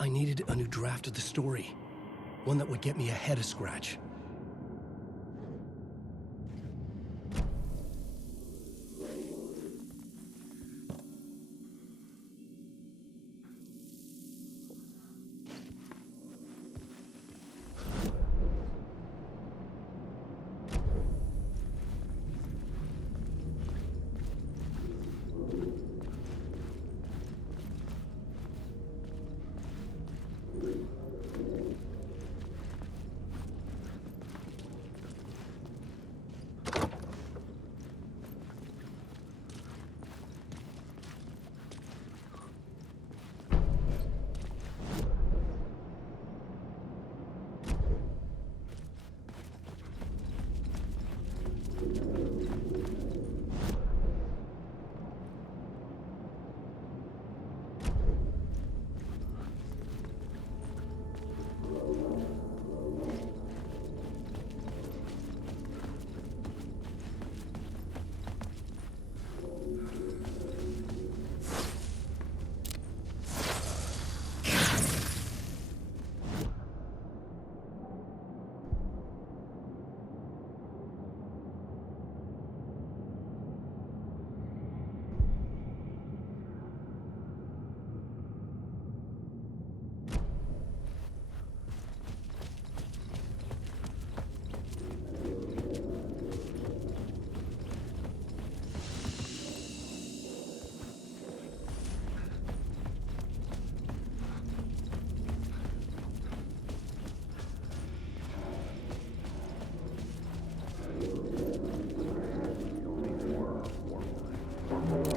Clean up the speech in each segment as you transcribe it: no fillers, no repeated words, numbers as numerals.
I needed a new draft of the story. One that would get me ahead of Scratch.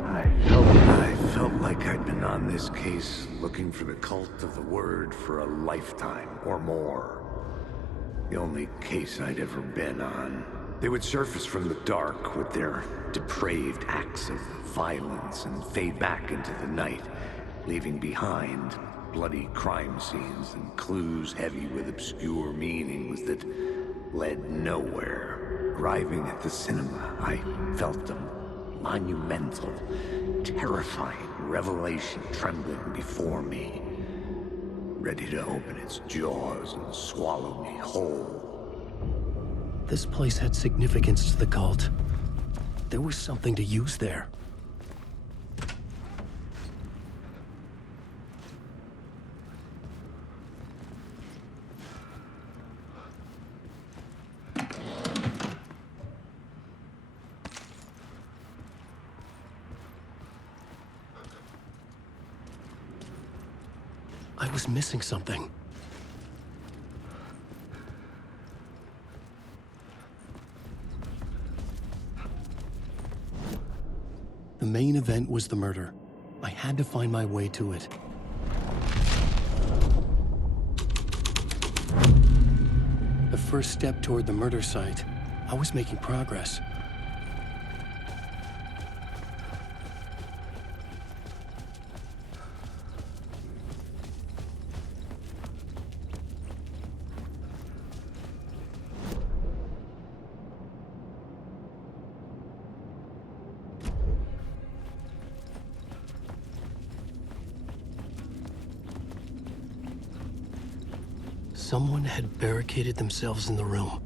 I felt like I'd been on this case looking for the cult of the word for a lifetime or more. The only case I'd ever been on. They would surface from the dark with their depraved acts of violence and fade back into the night, leaving behind bloody crime scenes and clues heavy with obscure meanings that led nowhere. Arriving at the cinema, I felt a monumental, terrifying revelation trembling before me, ready to open its jaws and swallow me whole. This place had significance to the cult. There was something to use there. I was missing something. The main event was the murder. I had to find my way to it. The first step toward the murder site. I was making progress. Someone had barricaded themselves in the room.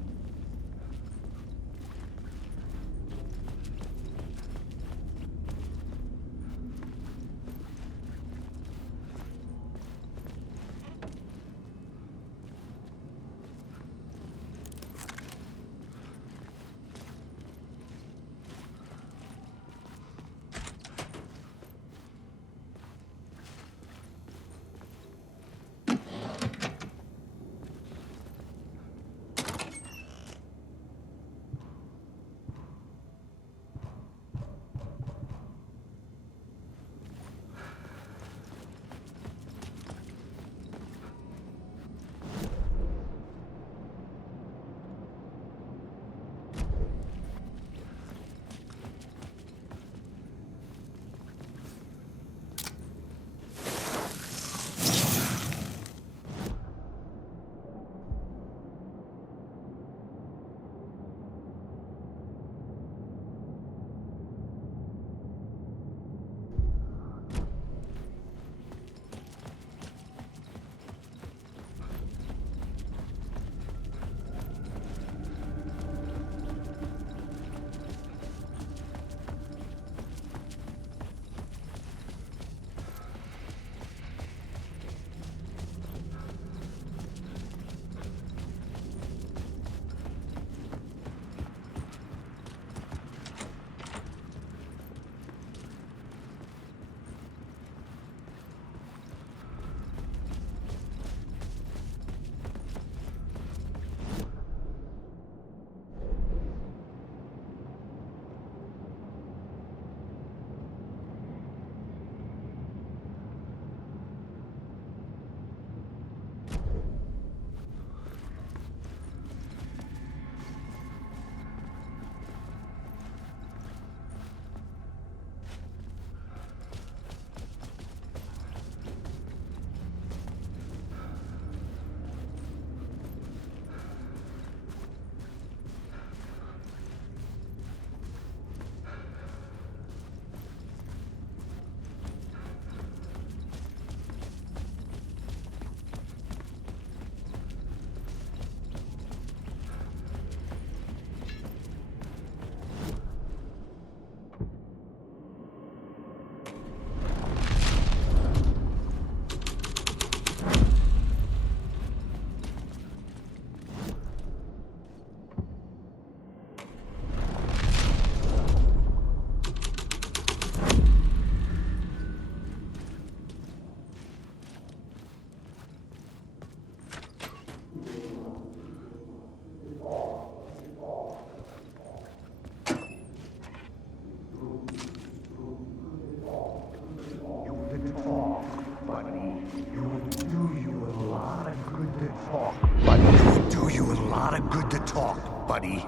talk, buddy. It would do you a lot of good to talk, buddy. It would do you a lot of good to talk, buddy.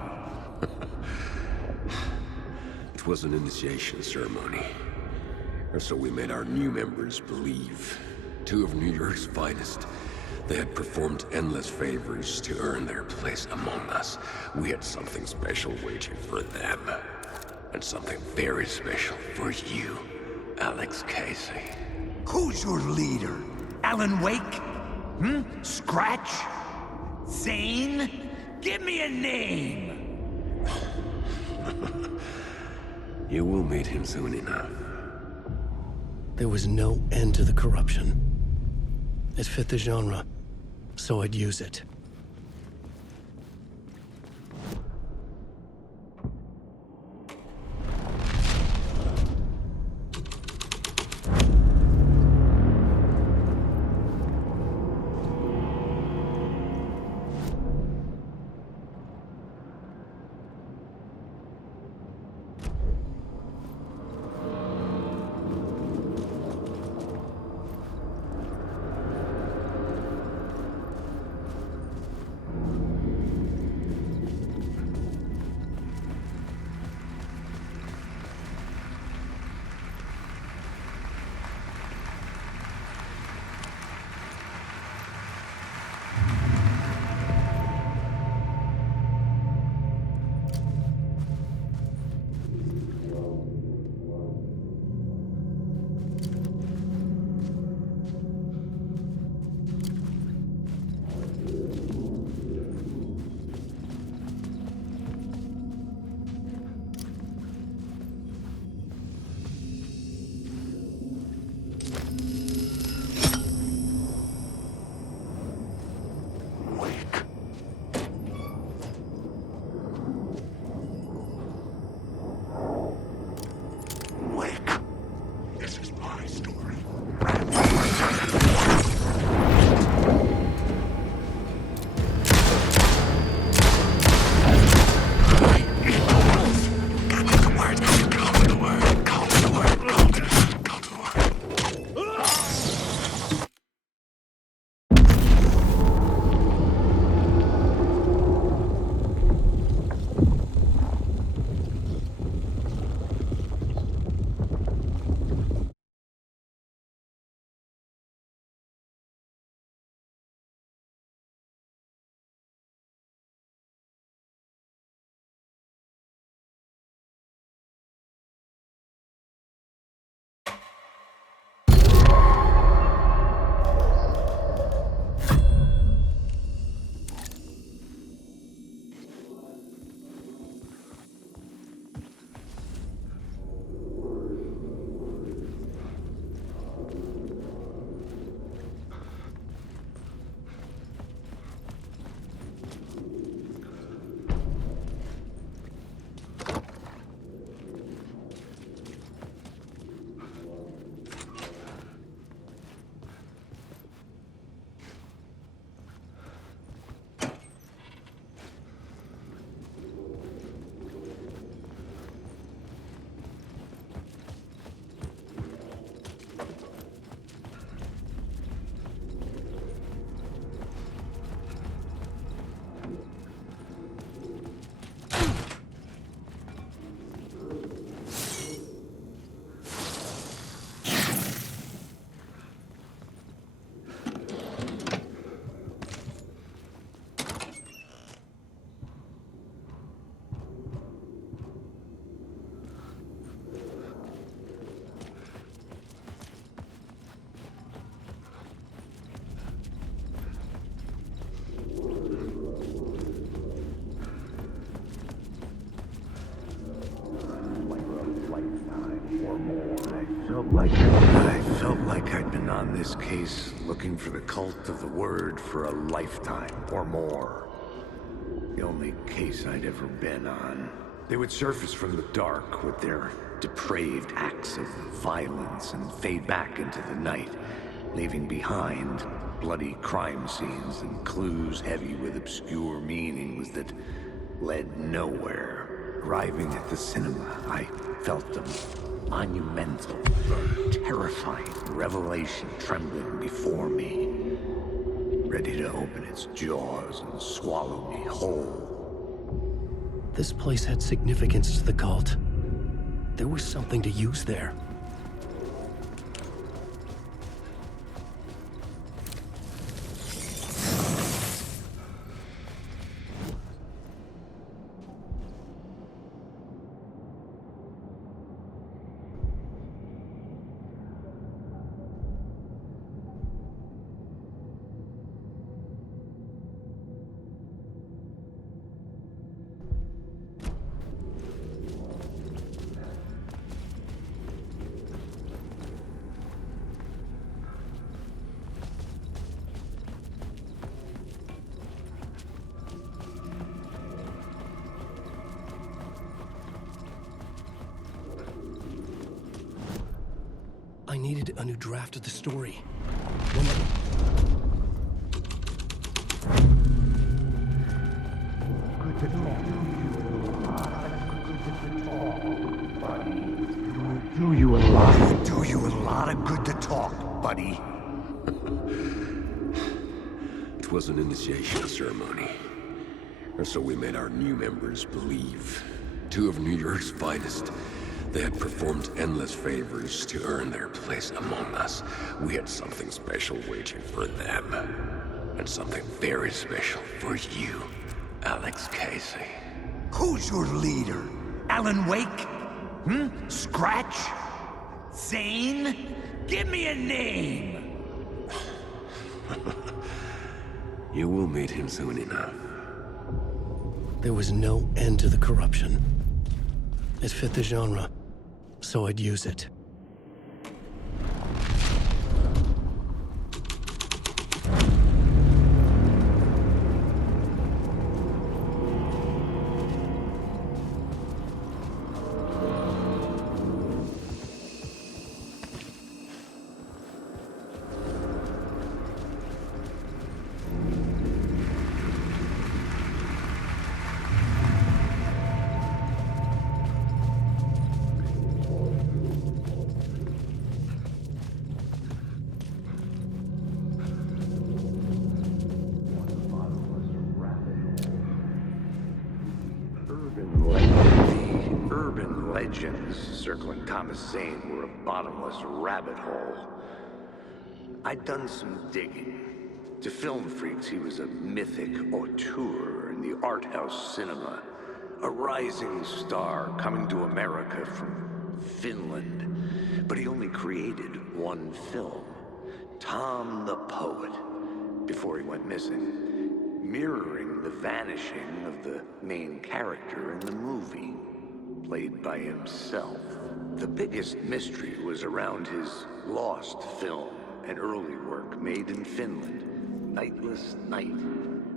It was an initiation ceremony. Or so we made our new members believe. Two of New York's finest. They had performed endless favors to earn their place among us. We had something special waiting for them. And something very special for you, Alex Casey. Who's your leader? Alan Wake? Scratch? Zane? Give me a name! You will meet him soon enough. There was no end to the corruption. It fit the genre, so I'd use it. I felt like I'd been on this case looking for the cult of the word for a lifetime or more. The only case I'd ever been on. They would surface from the dark with their depraved acts of violence and fade back into the night, leaving behind bloody crime scenes and clues heavy with obscure meanings that led nowhere. Arriving at the cinema, I felt them monumental, terrifying revelation trembling before me, ready to open its jaws and swallow me whole. This place had significance to the cult. There was something to use there. I needed a new draft of the story. Do you a lot of good to talk, buddy. It was an initiation ceremony. Or so we made our new members believe. Two of New York's finest. They had performed endless favors to earn their place among us. We had something special waiting for them. And something very special for you, Alex Casey. Who's your leader? Alan Wake? Scratch? Zane? Give me a name! You will meet him soon enough. There was no end to the corruption. It fit the genre, so I'd use it. Urban legends circling Thomas Zane were a bottomless rabbit hole. I'd done some digging. To film freaks, he was a mythic auteur in the art house cinema. A rising star coming to America from Finland. But he only created one film, Tom the Poet, before he went missing, mirroring the vanishing of the main character in the movie, played by himself. The biggest mystery was around his lost film, an early work made in Finland, Nightless Night,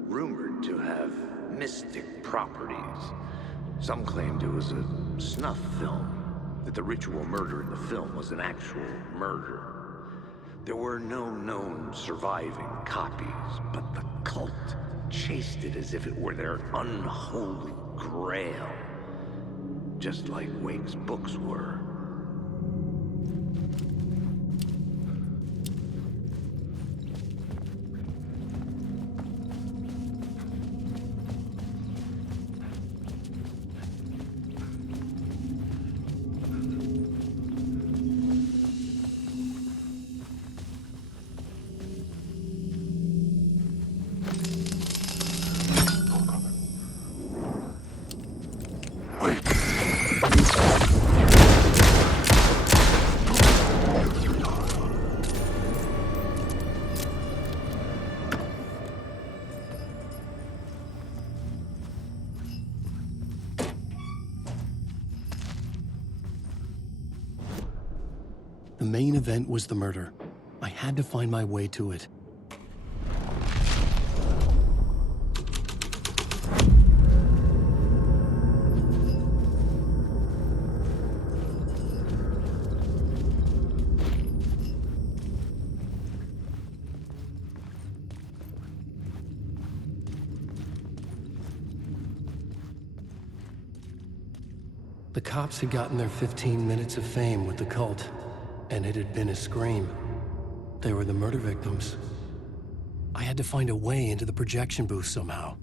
rumored to have mystic properties. Some claimed it was a snuff film, that the ritual murder in the film was an actual murder. There were no known surviving copies, but the cult chased it as if it were their unholy grail, just like Wake's books were. The main event was the murder. I had to find my way to it. The cops had gotten their 15 minutes of fame with the cult, and it had been a scream. They were the murder victims. I had to find a way into the projection booth somehow.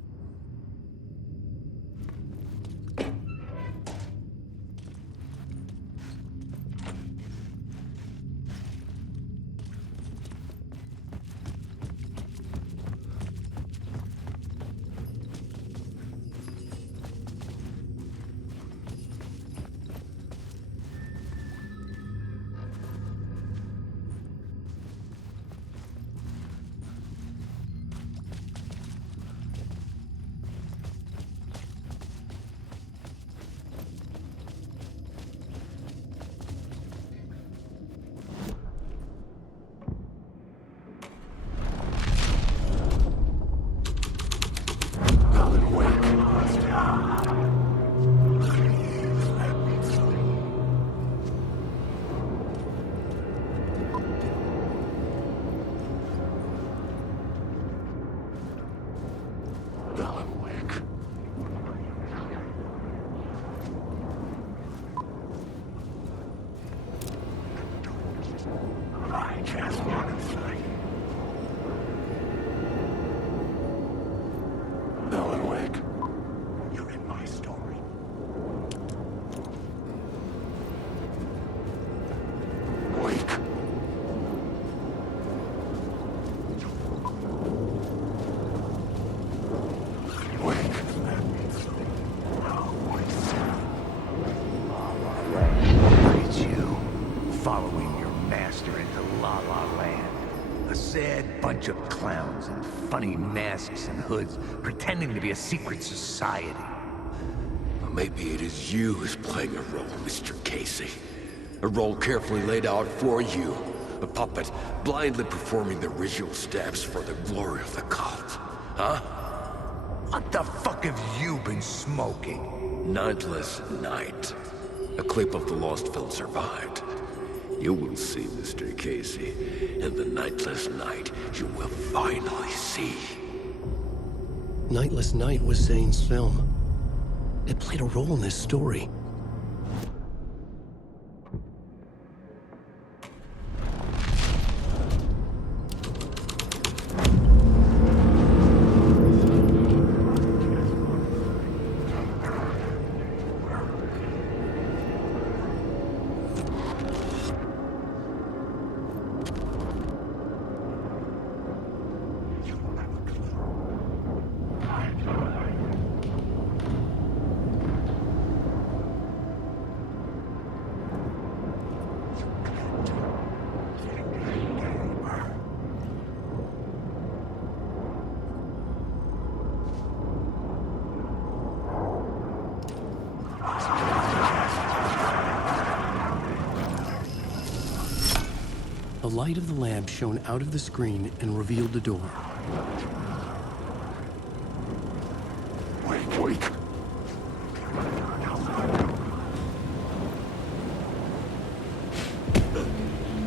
It's you, following your master into La La Land. A sad bunch of clowns in funny masks and hoods, pretending to be a secret society. Maybe it is you who's playing a role, Mr. Casey. A role carefully laid out for you. A puppet blindly performing the ritual steps for the glory of the cult. Huh? What the fuck have you been smoking? Nightless Night. A clip of the lost film survived. You will see, Mr. Casey. In the Nightless Night, you will finally see. Nightless Night was Zane's film. It played a role in this story. The light of the lamp shone out of the screen and revealed the door. Wait.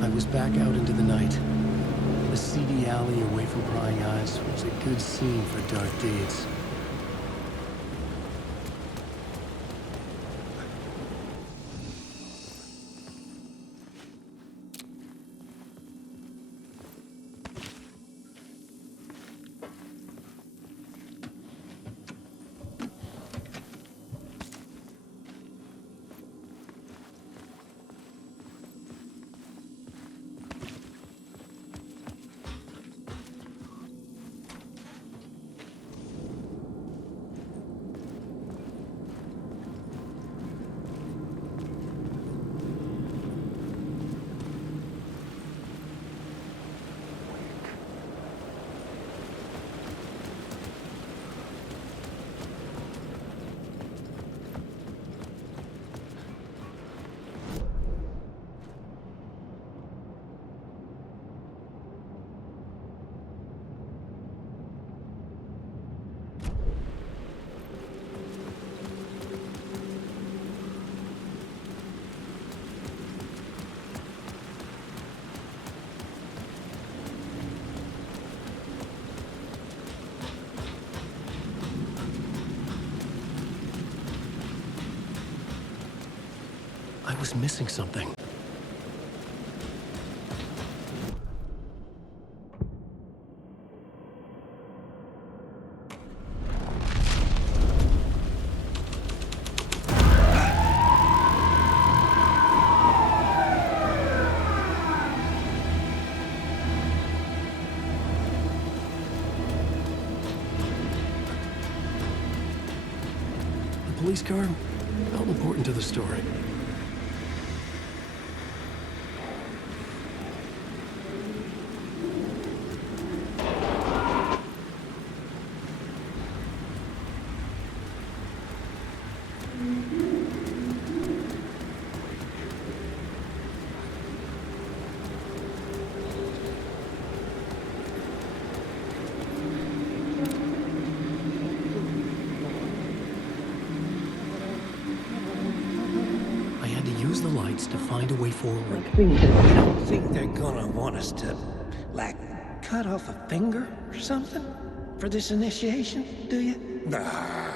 I was back out into the night. The seedy alley away from prying eyes was a good scene for dark deeds. was missing something. The police car felt important to the story. I had to use the lights to find a way forward. You don't think they're gonna want us to, like, cut off a finger or something for this initiation, do you? Nah,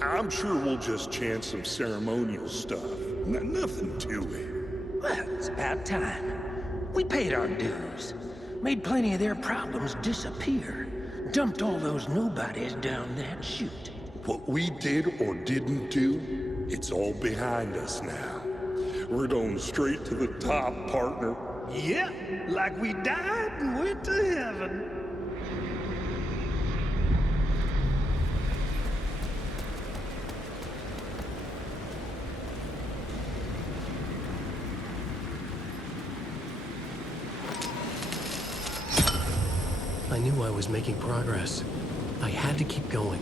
I'm sure we'll just chant some ceremonial stuff. Nothing to it. Well, it's about time. We paid our dues, made plenty of their problems disappear, dumped all those nobodies down that chute. What we did or didn't do, it's all behind us now. We're going straight to the top, partner. Yeah, like we died and went to heaven. I knew I was making progress. I had to keep going.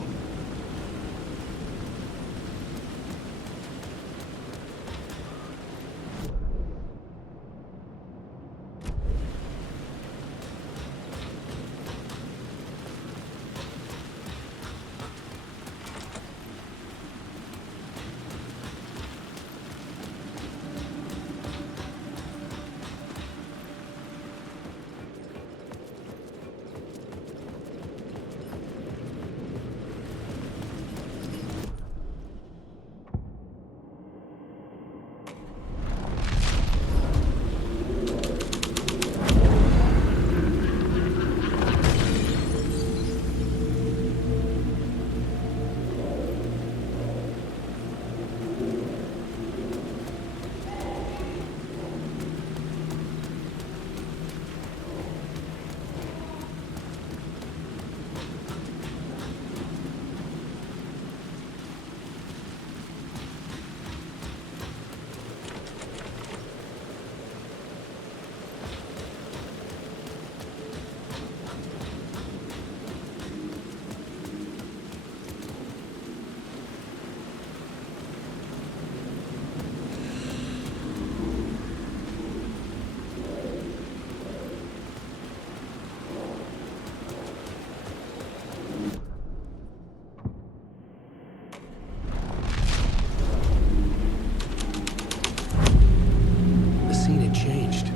The scene had changed.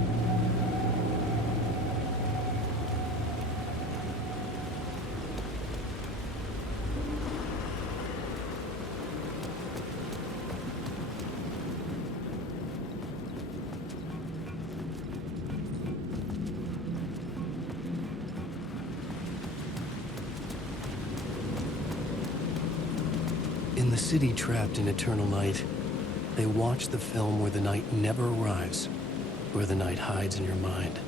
In the city trapped in eternal night, they watch the film where the night never arrives, where the night hides in your mind.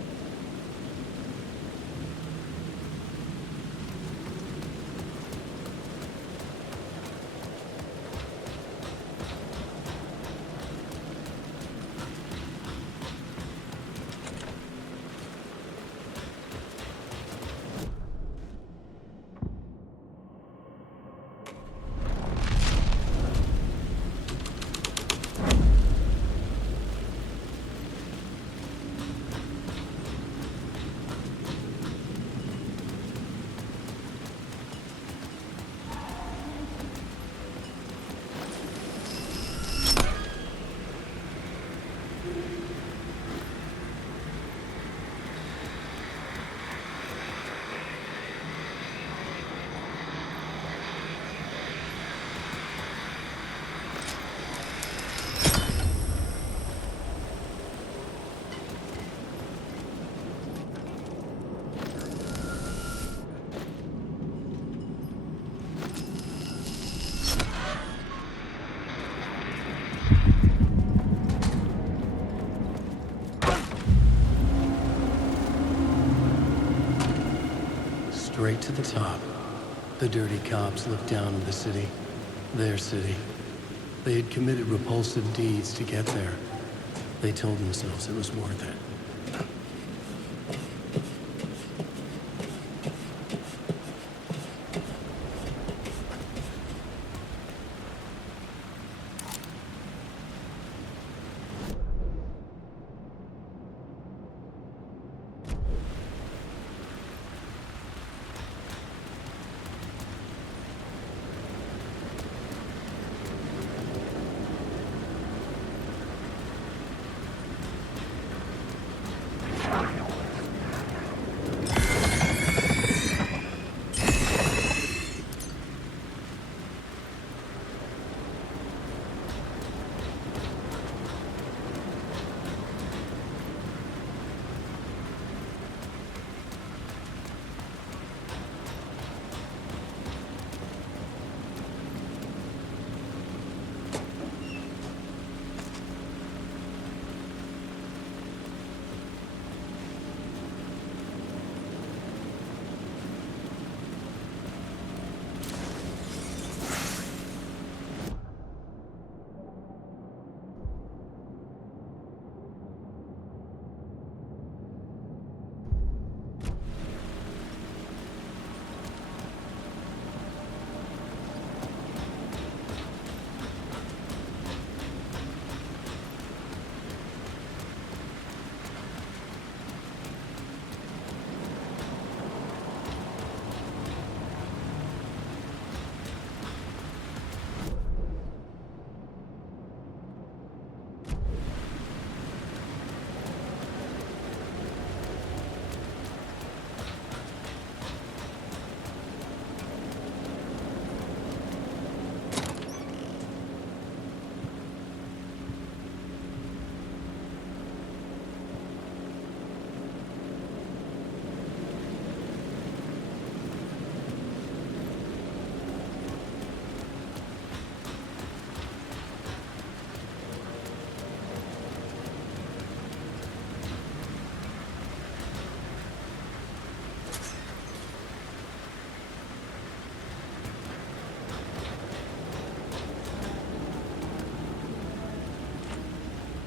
straight to the top. The dirty cops looked down on the city. Their city. They had committed repulsive deeds to get there. They told themselves it was worth it.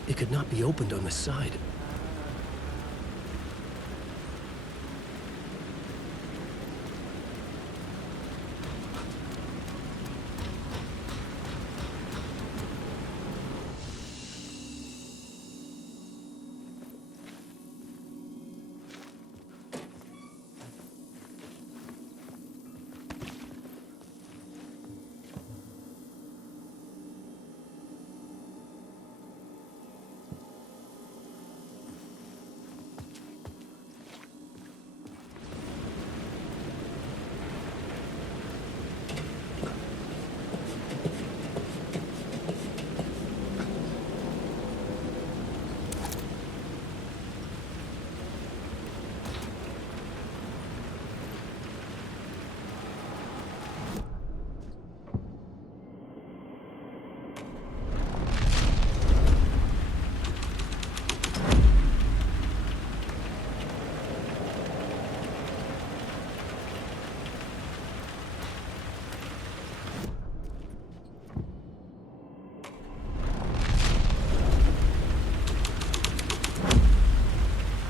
It could not be opened on the side.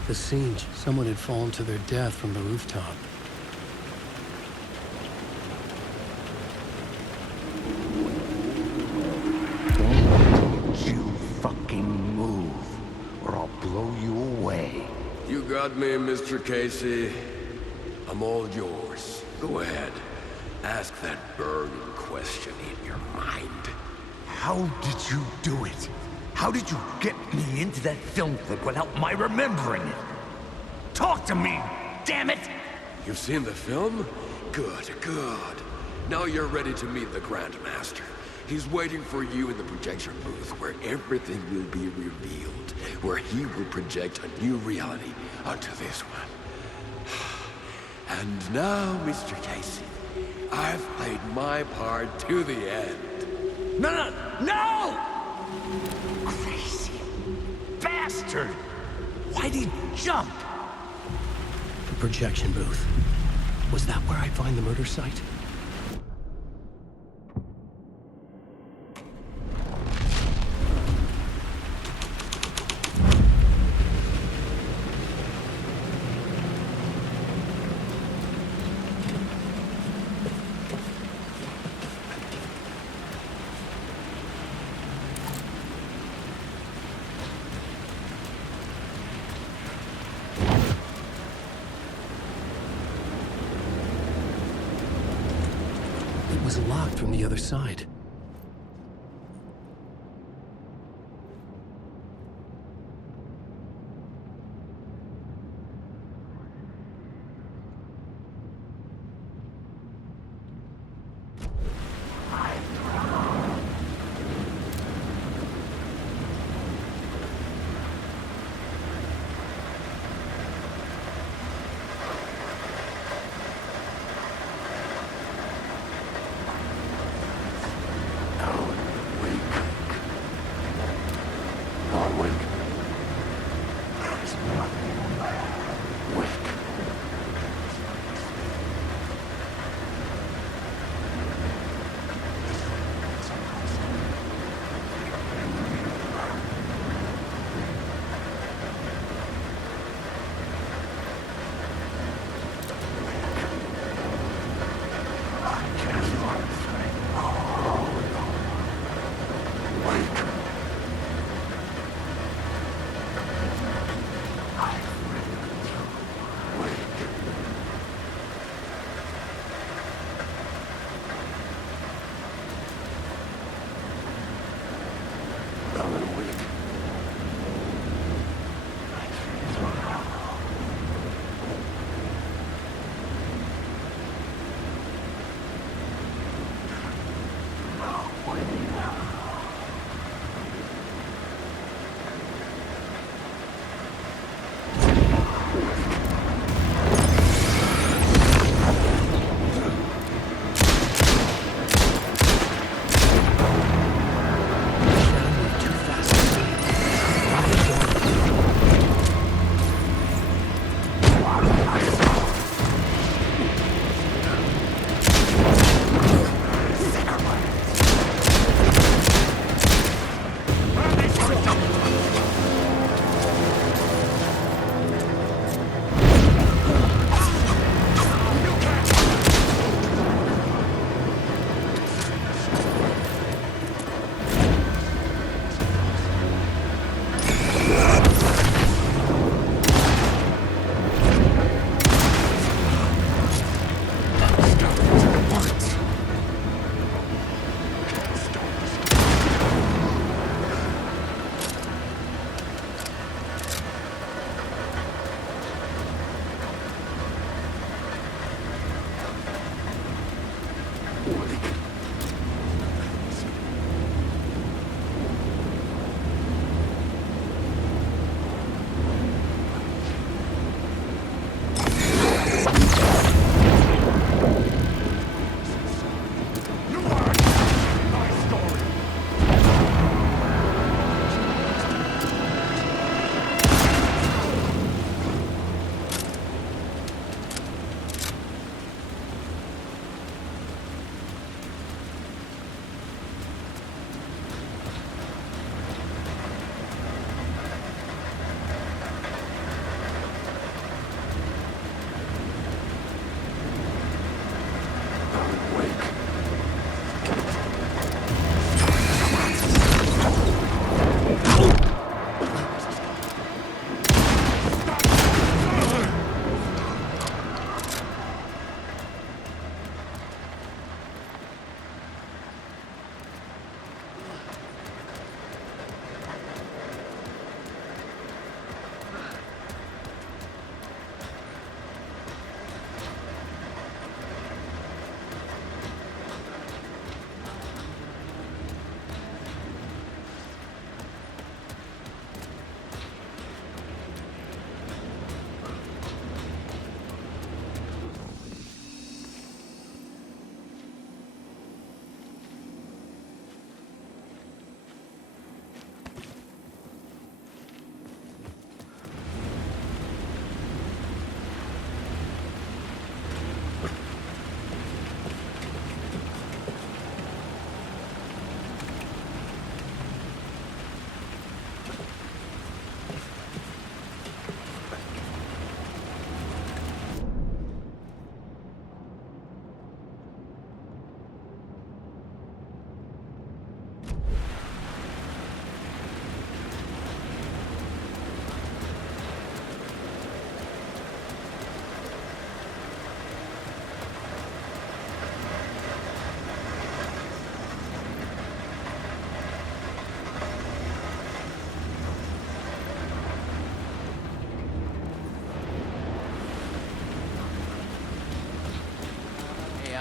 The siege. Someone had fallen to their death from the rooftop. Don't you fucking move, or I'll blow you away. You got me, Mr. Casey. I'm all yours. Go ahead. Ask that burning question in your mind. How did you do it? How did you get me into that film clip without my remembering it? Talk to me, damn it! You've seen the film? Good, good. Now you're ready to meet the Grandmaster. He's waiting for you in the projection booth where everything will be revealed, where he will project a new reality onto this one. And now, Mr. Casey, I've played my part to the end. No! Crazy bastard! Why did he jump? The projection booth. Was that where I'd find the murder site? It was locked from the other side.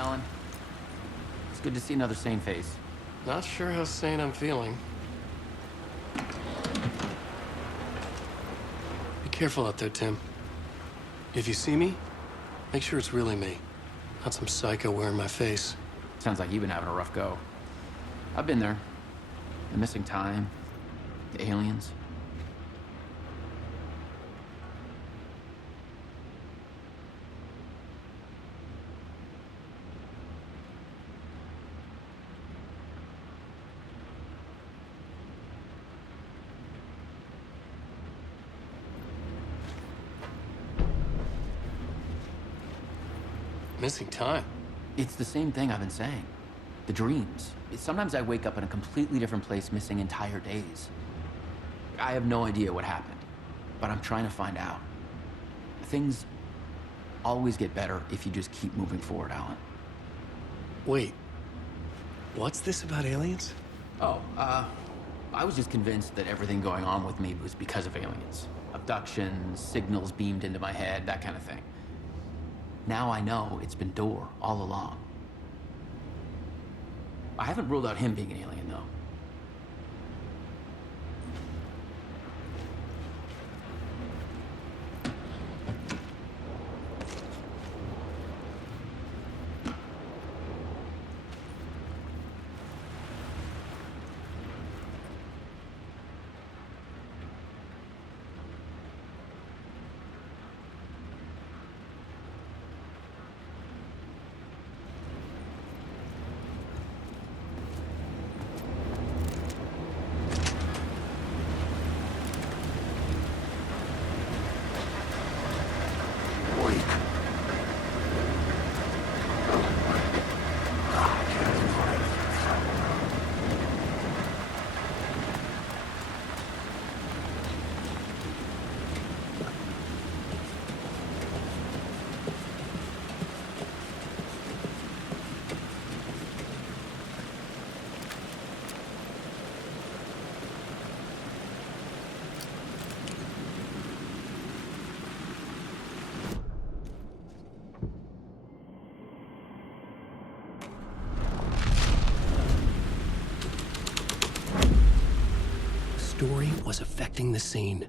Alan. It's good to see another sane face. Not sure how sane I'm feeling. Be careful out there, Tim. If you see me, make sure it's really me, not some psycho wearing my face. Sounds like you've been having a rough go. I've been there. The missing time, the aliens. Missing time? It's the same thing I've been saying. The dreams. Sometimes I wake up in a completely different place, missing entire days. I have no idea what happened, but I'm trying to find out. Things always get better if you just keep moving forward, Alan. Wait. What's this about aliens? Oh, I was just convinced that everything going on with me was because of aliens. Abductions, signals beamed into my head, that kind of thing. Now I know it's been Door all along. I haven't ruled out him being an alien, though. Story was affecting the scene.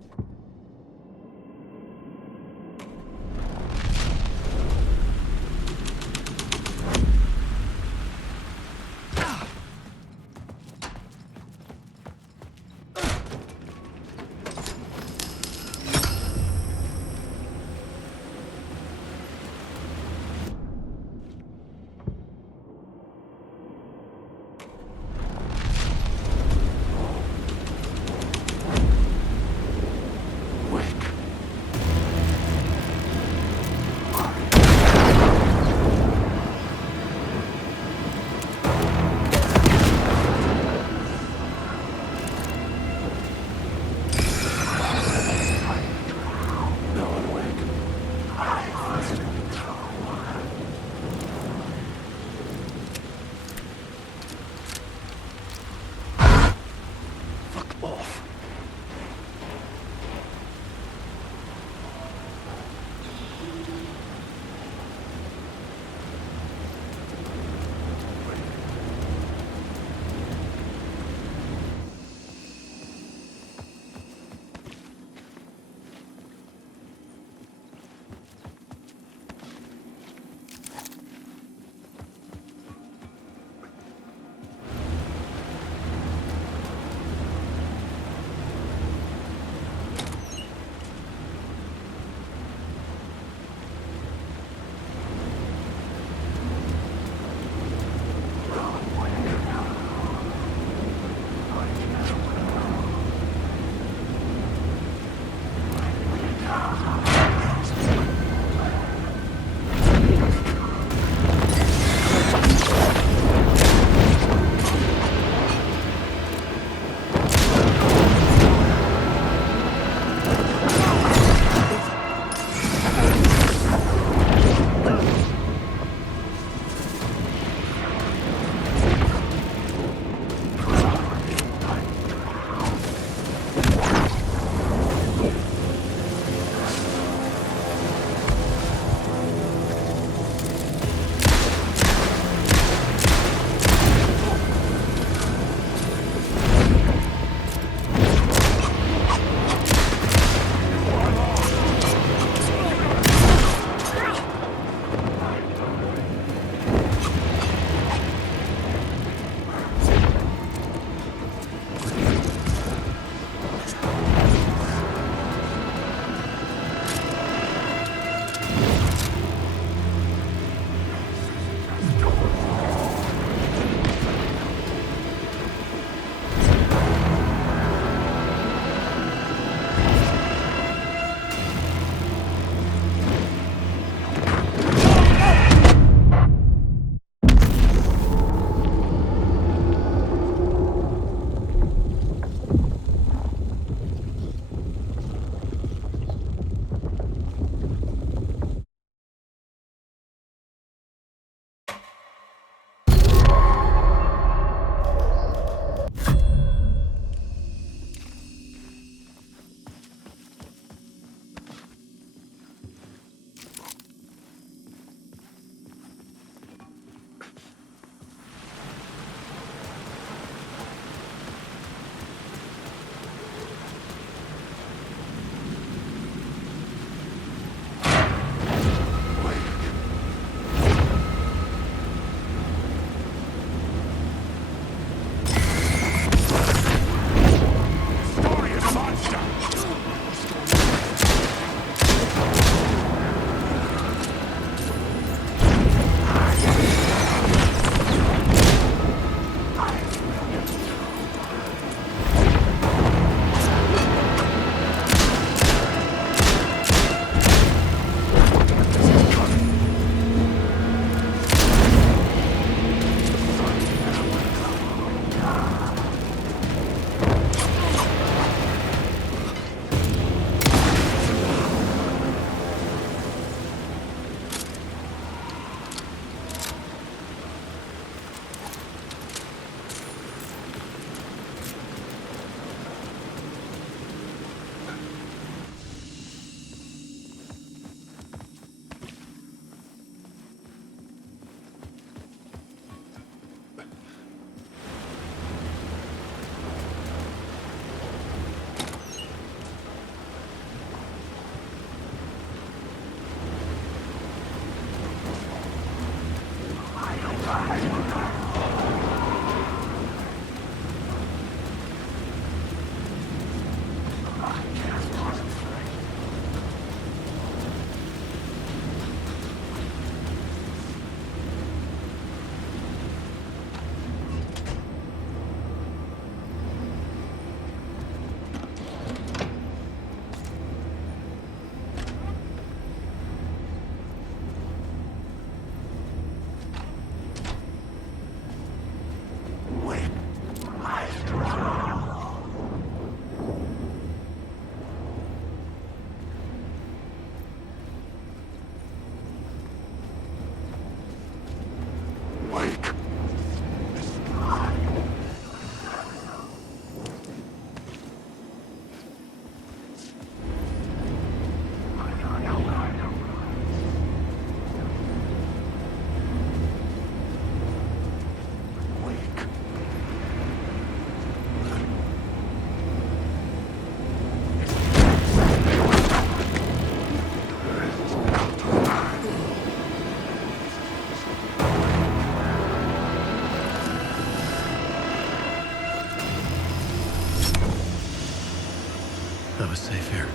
I was safe here.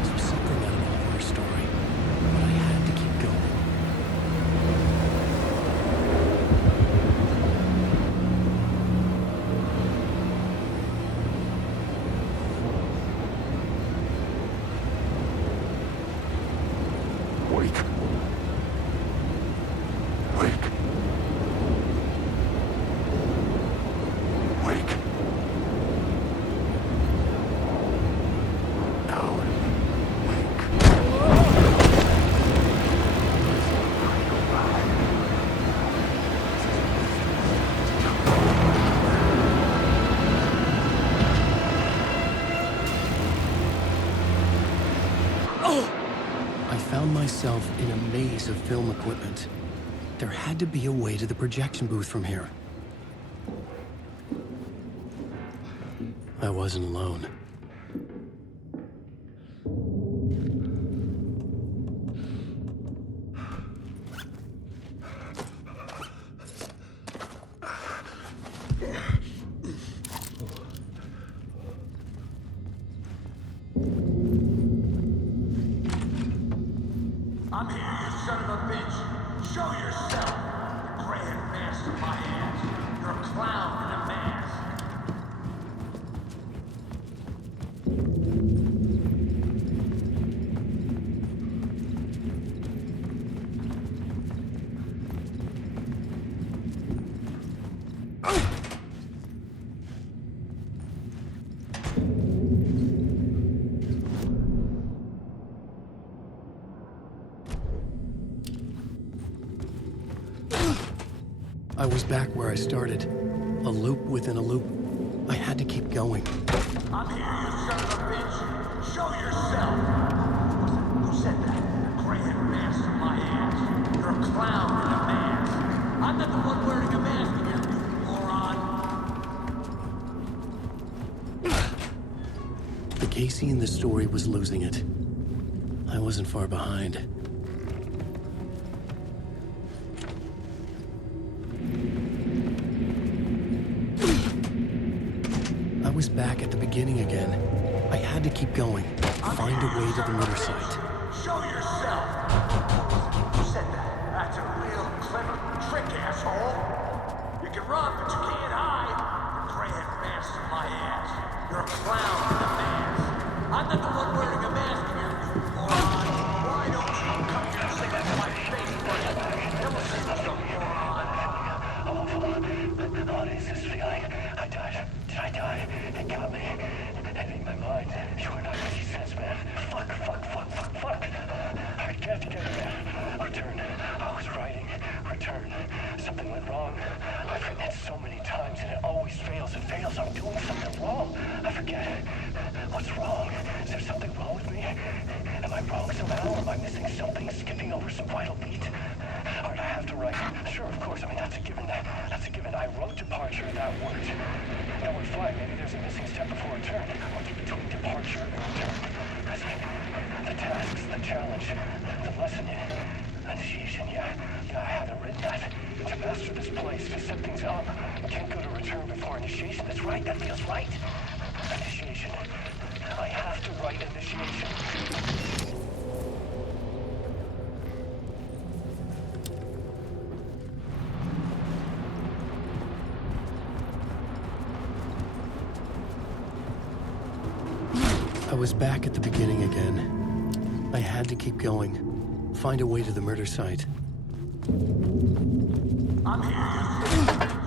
This was something out of a horror story, but I had to keep going. Wait. Wake. Wake. No. Wake. I found myself in a maze of film equipment. There had to be a way to the projection booth from here. I wasn't alone. I'm here, you son of a bitch. Show yourself. The grand master of my ass. You're a clown in a mask. I was back where I started. A loop within a loop. I had to keep going. I'm here, you son of a bitch. Show yourself. Who said that? The grand master of my ass. You're a clown in a mask. I'm not the one wearing a mask here, you moron. The Casey in the story was losing it. I wasn't far behind. I was back at the beginning again. I had to keep going. Find a way to the murder site. Show yourself. Who said that? That's a real clever trick, asshole. You can run, but you can't hide. The grand master of my ass. You're a clown in a mask. I'm not the one wearing a mask here, you moron. Why don't you come here and say that to my face, buddy? Then we'll see what's going on. What is this feeling? I died. Did I die? It got me. And in my mind, you are not making sense, man. Fuck. I can't get it, man. Return. I was writing. Return. Something went wrong. I've written it so many times and it always fails. It fails. I'm doing something wrong. I forget. What's wrong? Is there something wrong with me? Am I wrong somehow? Am I missing something? Skipping over some vital beat? Alright, I have to write. Sure, of course. I mean, that's a given. That's a given. I wrote departure in that word. Now we're fine. Maybe there's a missing step before return. What's between departure and return? I see. The tasks, the challenge, the lesson, initiation, yeah, I haven't written that. To master this place, to set things up. Can't go to return before initiation. That's right, that feels right. Initiation. I have to write initiation. I was back at the beginning again. I had to keep going. Find a way to the murder site. I'm here, you son of a bitch.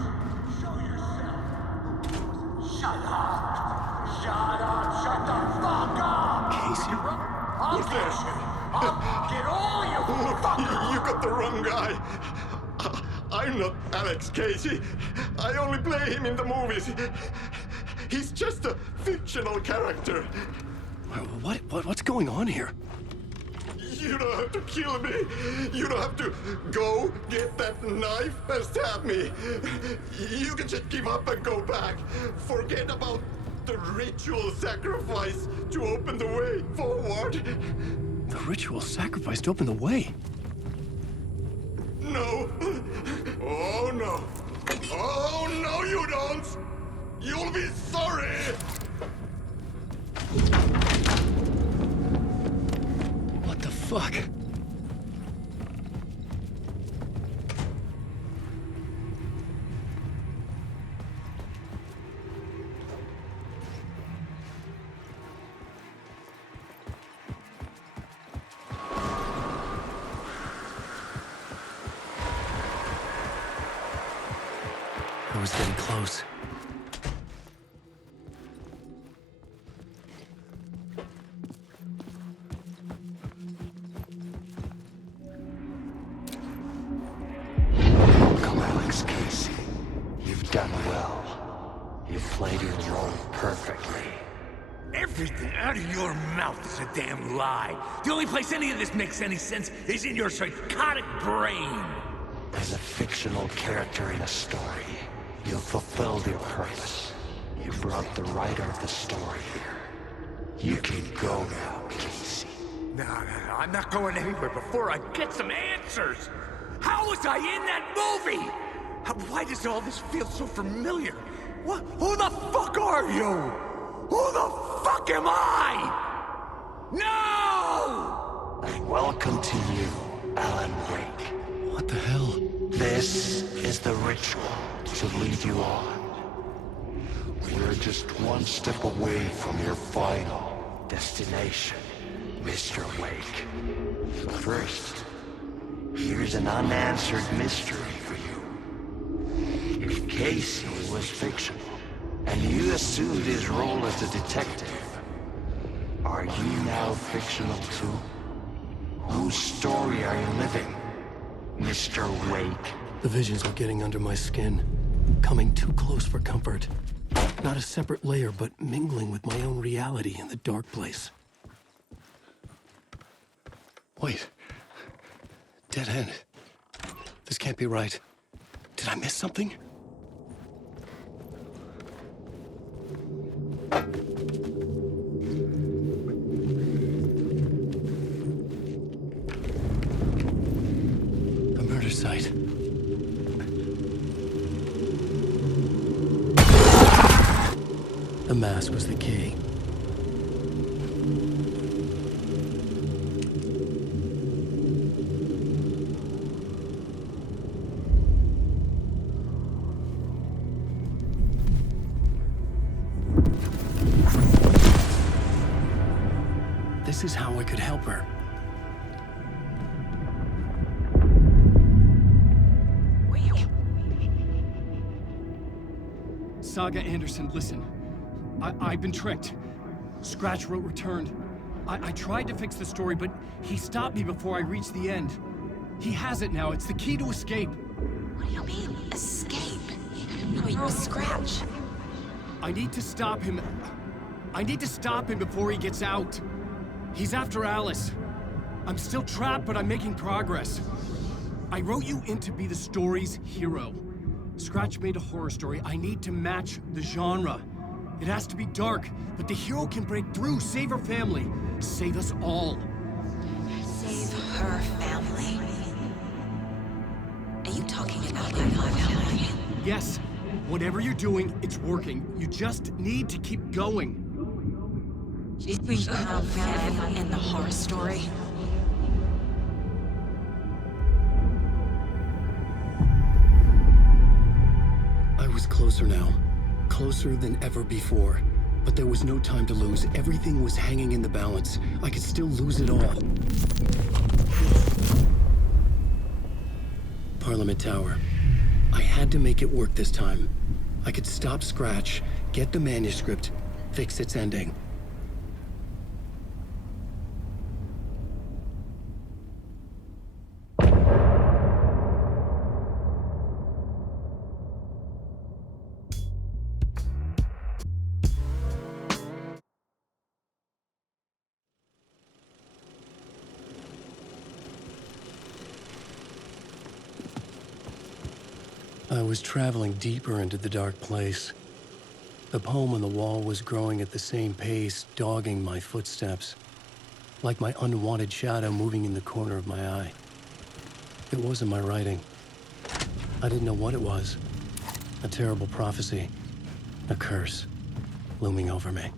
Show yourself. Shut up. Shut up. Shut the fuck up. I'll get you. I'll get all you fuckers. You got the wrong guy. I'm not Alex Casey. I only play him in the movies. He's just a fictional character. What's going on here? You don't have to kill me. You don't have to go get that knife and stab me. You can just give up and go back. Forget about the ritual sacrifice to open the way forward. The ritual sacrifice to open the way? No. Oh, no. Oh, no, you don't. You'll be sorry. What the fuck? I was getting close. Welcome, Alex Casey. You've done well. You've played your role perfectly. Everything out of your mouth is a damn lie. The only place any of this makes any sense is in your psychotic brain. As a fictional character in a story, you've fulfilled your purpose. You brought the writer of the story here. You can go now, Casey. No, I'm not going anywhere before I get some answers. How was I in that movie? Why does all this feel so familiar? What? Who the fuck are you? Who the fuck am I? No! And welcome to you, Alan Wake. What the hell? This is the ritual to lead you on. We're just one step away from your final destination, Mr. Wake. But first, here's an unanswered mystery for you. If Casey was fictional, and you assumed his role as a detective, are you now fictional too? Whose story are you living, Mr. Wake? The visions are getting under my skin, coming too close for comfort. Not a separate layer, but mingling with my own reality in the dark place. Wait. Dead end. This can't be right. Did I miss something? The murder site. The mask was the key. This is how I could help her. Saga Anderson, listen. I've been tricked. Scratch wrote returned. I tried to fix the story, but he stopped me before I reached the end. He has it now. It's the key to escape. What do you mean, escape? No, you're a Scratch. I need to stop him. I need to stop him before he gets out. He's after Alice. I'm still trapped, but I'm making progress. I wrote you in to be the story's hero. Scratch made a horror story. I need to match the genre. It has to be dark, but the hero can break through, save her family, save us all. Save her family? Are you talking about my family? Yes. Whatever you're doing, it's working. You just need to keep going. We found Venom in the horror story. I was closer now. Closer than ever before. But there was no time to lose. Everything was hanging in the balance. I could still lose it all. Parliament Tower. I had to make it work this time. I could stop Scratch, get the manuscript, fix its ending. I was traveling deeper into the dark place. The poem on the wall was growing at the same pace, dogging my footsteps, like my unwanted shadow moving in the corner of my eye. It wasn't my writing. I didn't know what it was. A terrible prophecy. A curse looming over me.